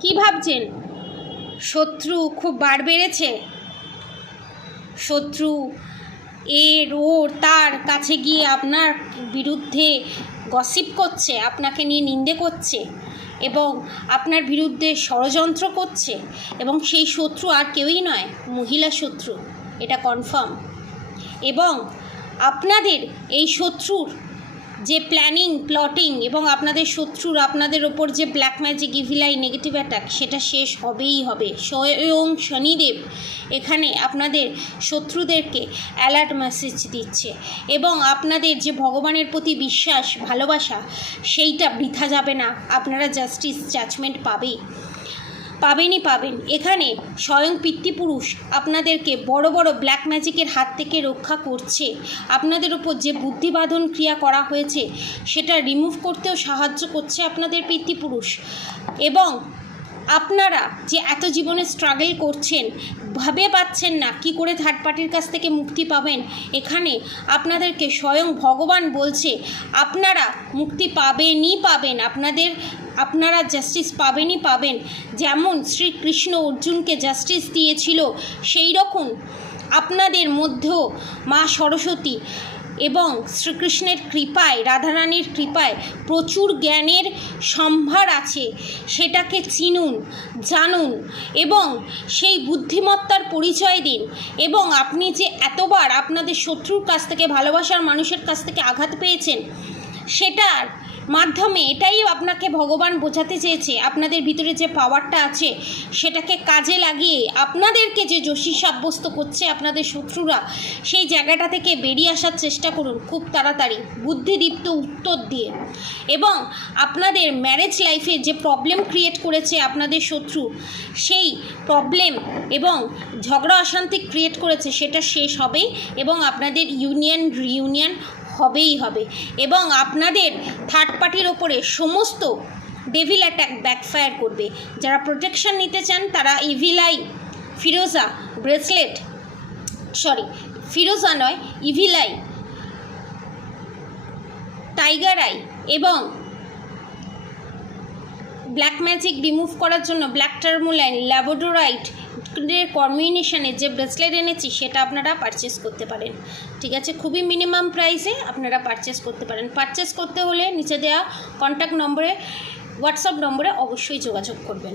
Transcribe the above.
কি ভাবছেন? শত্রু খুব বার বেড়েছে। শত্রু এর ওর তার কাছে গিয়ে আপনার বিরুদ্ধে গসিপ করছে, আপনাকে নিয়ে নিন্দে করছে এবং আপনার বিরুদ্ধে ষড়যন্ত্র করছে এবং সেই শত্রু আর কেউই নয়, মহিলা শত্রু, এটা কনফার্ম এবং আপনাদের এই শত্রুর যে প্ল্যানিং প্লটিং এবং আপনাদের শত্রুর, আপনাদের ওপর যে black magic evil eye negative attack সেটা শেষ হবেই হবে। স্বয়ং শনিদেব এখানে আপনাদের শত্রুদেরকে অ্যালার্ট মেসেজ দিচ্ছে এবং আপনাদের যে ভগবানের প্রতি বিশ্বাস, ভালোবাসা, সেইটা বৃথা যাবে না। আপনারা জাস্টিস জাজমেন্ট পাবেই। পাবেনই পাবেন। এখানে স্বয়ং পিতৃপুরুষ আপনাদেরকে বড় বড় ব্ল্যাক ম্যাজিকের হাত থেকে রক্ষা করছে। আপনাদের উপর যে বুদ্ধিবাধন ক্রিয়া করা হয়েছে, সেটা রিমুভ করতেও সাহায্য করছে আপনাদের পিতৃপুরুষ। এবং আপনারা যে এত জীবনে স্ট্রাগল করছেন, ভাবে পাচ্ছেন না কি করে থার্ড পার্টির কাছ থেকে মুক্তি পাবেন, এখানে আপনাদেরকে স্বয়ং ভগবান বলছে, আপনারা মুক্তি পাবেনই পাবেন, আপনাদের, আপনারা জাস্টিস পাবেনই পাবেন। যেমন শ্রীকৃষ্ণ অর্জুনকে জাস্টিস দিয়েছিল, সেই রকম আপনাদের মধ্যেও মা সরস্বতী এবং শ্রীকৃষ্ণের কৃপায়, রাধারানীর কৃপায় প্রচুর জ্ঞানের সম্ভার আছে। সেটাকে চিনুন, জানুন এবং সেই বুদ্ধিমত্তার পরিচয় দিন এবং আপনি যে এতবার আপনাদের শত্রুর কাছ থেকে, ভালোবাসার মানুষের কাছ থেকে আঘাত পেয়েছেন, সেটার মাধ্যমে এটাই আপনাকে ভগবান বোঝাতে চেয়েছে, আপনাদের ভিতরে যে পাওয়ারটা আছে, সেটাকে কাজে লাগিয়ে আপনাদেরকে যে যোশী সাব্যস্ত করছে আপনাদের শত্রুরা, সেই জায়গাটা থেকে বেরিয়ে আসার চেষ্টা করুন খুব তাড়াতাড়ি, বুদ্ধিদীপ্ত উত্তর দিয়ে। এবং আপনাদের ম্যারেজ লাইফে যে প্রবলেম ক্রিয়েট করেছে আপনাদের শত্রু, সেই প্রবলেম এবং ঝগড়া অশান্তি ক্রিয়েট করেছে, সেটা শেষ হবেই এবং আপনাদের ইউনিয়ন রিউনিয়ন হবেই হবে। এবং আপনাদের থার্ড পার্টির ওপরে সমস্ত ডেভিল অ্যাট্যাক ব্যাকফায়ার করবে। যারা প্রোটেকশন নিতে চান, তারা ইভিলাই ফিরোজা ব্রেসলেট সরি ফিরোজা নয় ইভিলাই টাইগার আই এবং ব্ল্যাক ম্যাজিক রিমুভ করার জন্য ব্ল্যাক টার্মোলাইন ল্যাবোডোরাইট কম্বিনেশনে যে ব্রেসলেট এনেছি, সেটা আপনারা পারচেস করতে পারেন। ঠিক আছে? খুবই মিনিমাম প্রাইসে আপনারা পারচেস করতে পারেন। পারচেস করতে হলে নিচে দেওয়া কন্ট্যাক্ট নম্বরে হোয়াটসঅ্যাপ নম্বরে অবশ্যই যোগাযোগ করবেন।